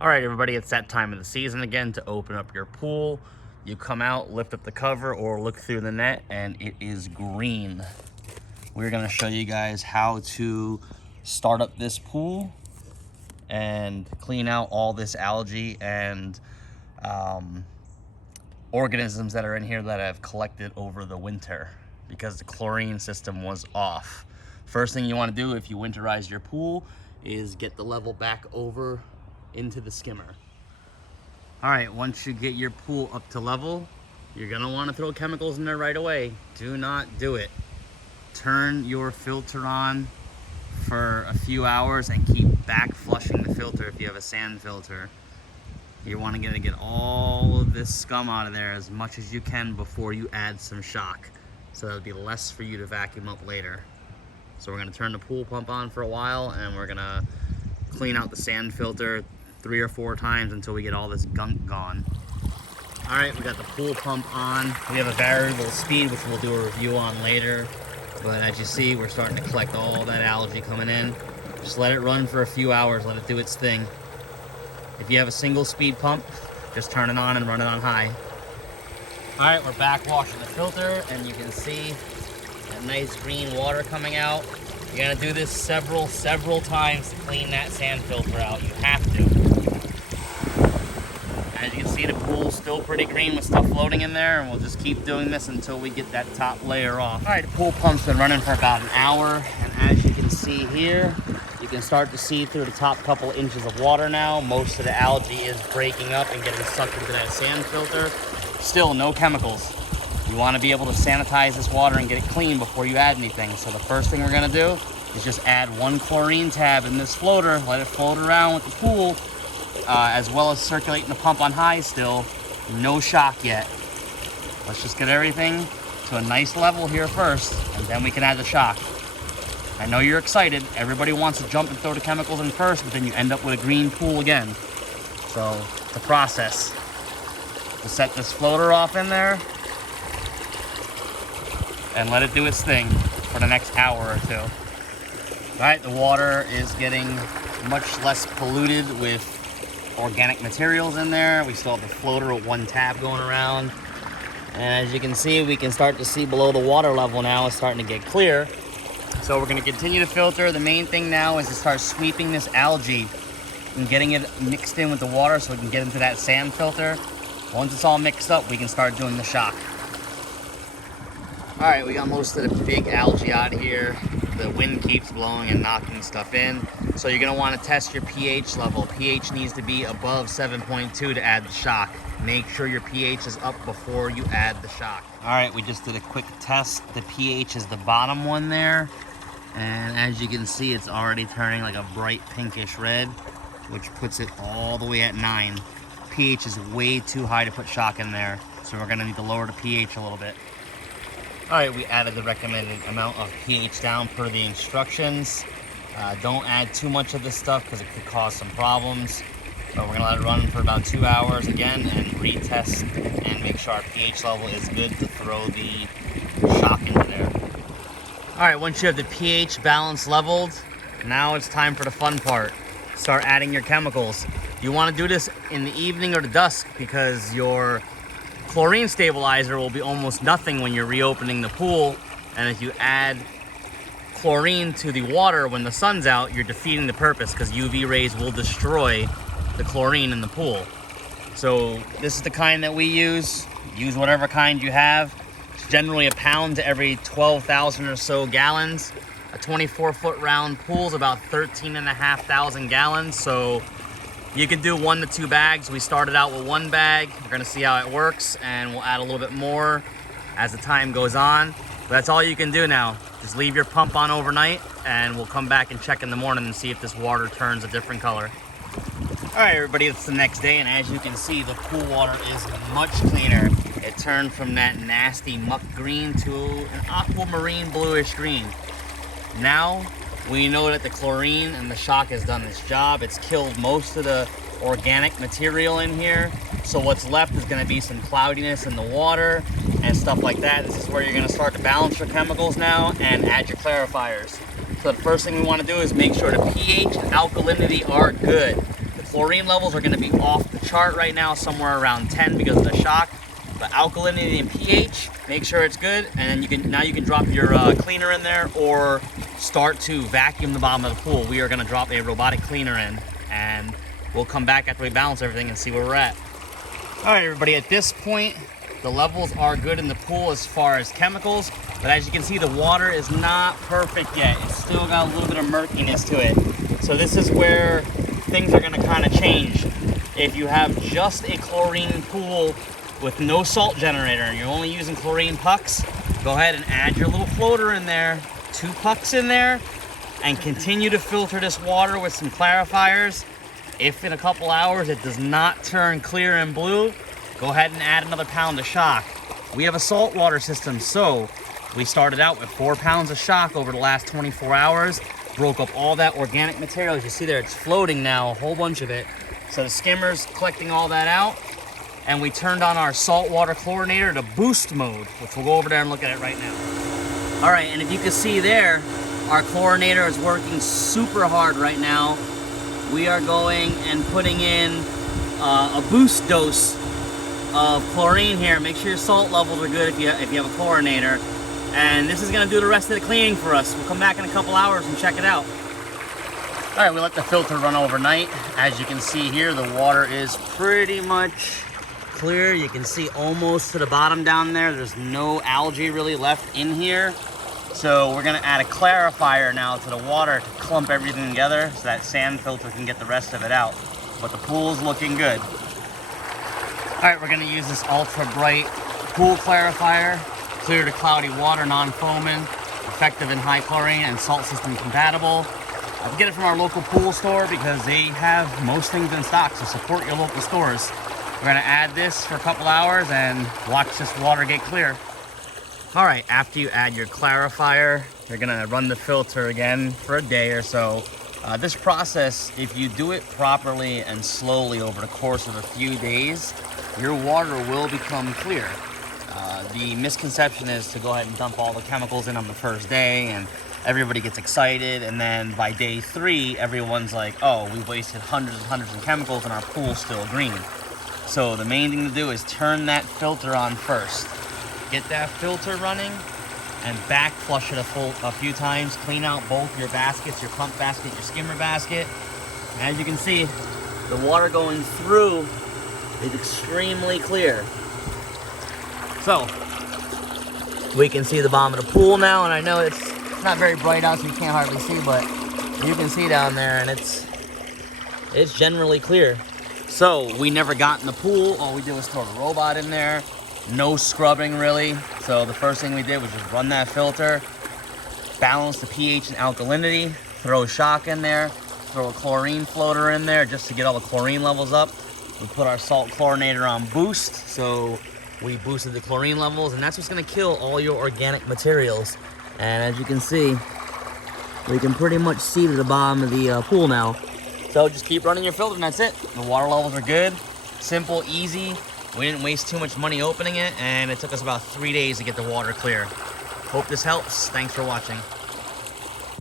All right, everybody, it's that time of the season again to open up your pool. You come out, lift up the cover, or look through the net, and it is green. We're gonna show you guys how to start up this pool and clean out all this algae and organisms that are in here that have collected over the winter because the chlorine system was off. First thing you want to do if you winterize your pool is get the level back over into the skimmer. All right, once you get your pool up to level, you're gonna want to throw chemicals in there right away. Do not do it. Turn your filter on for a few hours and keep back flushing the filter if you have a sand filter. You want to get all of this scum out of there as much as you can before you add some shock, so that'll be less for you to vacuum up later. So we're going to turn the pool pump on for a while, and we're going to clean out the sand filter 3 or 4 times until we get all this gunk gone. All right, we got the pool pump on. We have a variable speed, which we'll do a review on later. But as you see, we're starting to collect all that algae coming in. Just let it run for a few hours, let it do its thing. If you have a single speed pump, just turn it on and run it on high. All right, we're back washing the filter, and you can see that nice green water coming out. You're gonna do this several times to clean that sand filter out. You have to. As you can see, the pool's still pretty green with stuff floating in there, and we'll just keep doing this until we get that top layer off. All right, the pool pump's been running for about an hour, and as you can see here, you can start to see through the top couple inches of water now. Most of the algae is breaking up and getting sucked into that sand filter. Still, no chemicals. You want to be able to sanitize this water and get it clean before you add anything. So the first thing we're going to do is just add 1 chlorine tab in this floater, let it float around with the pool, as well as circulating the pump on high still. No shock yet. Let's just get everything to a nice level here first, and then we can add the shock. I know you're excited. Everybody wants to jump and throw the chemicals in first, but then you end up with a green pool again. So, the process. We'll set this floater off in there and let it do its thing for the next hour or 2. All right, the water is getting much less polluted with organic materials in there. We still have the floater with 1 tab going around. And as you can see, we can start to see below the water level now. It's starting to get clear. So we're going to continue to filter. The main thing now is to start sweeping this algae and getting it mixed in with the water so we can get into that sand filter. Once it's all mixed up, we can start doing the shock. All right, we got most of the big algae out of here. The wind keeps blowing and knocking stuff in. So you're going to want to test your pH level. pH needs to be above 7.2 to add the shock. Make sure your pH is up before you add the shock. All right, we just did a quick test. The pH is the bottom one there. And as you can see, it's already turning like a bright pinkish red, which puts it all the way at 9. pH is way too high to put shock in there, so we're gonna need to lower the pH a little bit. All right, we added the recommended amount of pH down per the instructions. Don't add too much of this stuff because it could cause some problems. But we're gonna let it run for about 2 hours again and retest and make sure our pH level is good to throw the shock into there. All right, once you have the pH balance leveled, now it's time for the fun part. Start adding your chemicals. You want to do this in the evening or the dusk because your chlorine stabilizer will be almost nothing when you're reopening the pool. And if you add chlorine to the water when the sun's out, you're defeating the purpose because UV rays will destroy the chlorine in the pool. So this is the kind that we use. Use whatever kind you have. Generally a pound to every 12,000 or so gallons. A 24-foot round pool is about 13,500 gallons. So you can do 1 to 2 bags. We started out with 1 bag. We're gonna see how it works, and we'll add a little bit more as the time goes on. But that's all you can do now. Just leave your pump on overnight, and we'll come back and check in the morning and see if this water turns a different color. All right, everybody, it's the next day, and as you can see, the pool water is much cleaner. It turned from that nasty muck green to an aquamarine bluish green. Now, we know that the chlorine and the shock has done its job. It's killed most of the organic material in here. So what's left is gonna be some cloudiness in the water and stuff like that. This is where you're gonna start to balance your chemicals now and add your clarifiers. So the first thing we wanna do is make sure the pH and alkalinity are good. The Chlorine levels are gonna be off the chart right now, somewhere around 10 because of the shock. But alkalinity and pH, make sure it's good, and then you can drop your cleaner in there or start to vacuum the bottom of the pool. We are gonna drop a robotic cleaner in, and we'll come back after we balance everything and see where we're at. All right, everybody, at this point, the levels are good in the pool as far as chemicals, but as you can see, the water is not perfect yet. It's still got a little bit of murkiness to it. So this is where things are gonna kind of change. If you have just a chlorine pool with no salt generator and you're only using chlorine pucks, go ahead and add your little floater in there, 2 pucks in there, and continue to filter this water with some clarifiers. If in a couple hours it does not turn clear and blue, go ahead and add another pound of shock. We have a salt water system, so we started out with 4 pounds of shock over the last 24 hours, broke up all that organic material. As you see there, it's floating now, a whole bunch of it. So the skimmer's collecting all that out, and we turned on our saltwater chlorinator to boost mode, which we'll go over there and look at it right now. All right, and if you can see there, our chlorinator is working super hard right now. We are going and putting in a boost dose of chlorine here. Make sure your salt levels are good if you have a chlorinator. And this is gonna do the rest of the cleaning for us. We'll come back in a couple hours and check it out. All right, we let the filter run overnight. As you can see here, the water is pretty much clear. You can see almost to the bottom down there. There's no algae really left in here. So we're gonna add a clarifier now to the water to clump everything together so that sand filter can get the rest of it out. But the pool's looking good. All right, we're gonna use this ultra bright pool clarifier, clear to cloudy water, non-foaming, effective in high chlorine and salt system compatible. You get it from our local pool store because they have most things in stock, so support your local stores. We're gonna add this for a couple hours and watch this water get clear. All right, after you add your clarifier, you're gonna run the filter again for a day or so. This process, if you do it properly and slowly over the course of a few days, your water will become clear. The misconception is to go ahead and dump all the chemicals in on the first day and everybody gets excited, and then by day 3, everyone's like, oh, we've wasted hundreds and hundreds of chemicals and our pool's still green. So the main thing to do is turn that filter on first. Get that filter running and back flush it a few times. Clean out both your baskets, your pump basket, your skimmer basket. As you can see, the water going through is extremely clear. So we can see the bottom of the pool now, and I know it's not very bright out, so you can't hardly see, but you can see down there, and it's generally clear. So we never got in the pool. All we did was throw the robot in there. No scrubbing really. So the first thing we did was just run that filter, balance the pH and alkalinity, throw shock in there, throw a chlorine floater in there just to get all the chlorine levels up. We put our salt chlorinator on boost, so we boosted the chlorine levels, and that's what's gonna kill all your organic materials. And as you can see, we can pretty much see to the bottom of the pool now. So just keep running your filter and that's it. The water levels are good, simple, easy. We didn't waste too much money opening it, and it took us about 3 days to get the water clear. Hope this helps. Thanks for watching.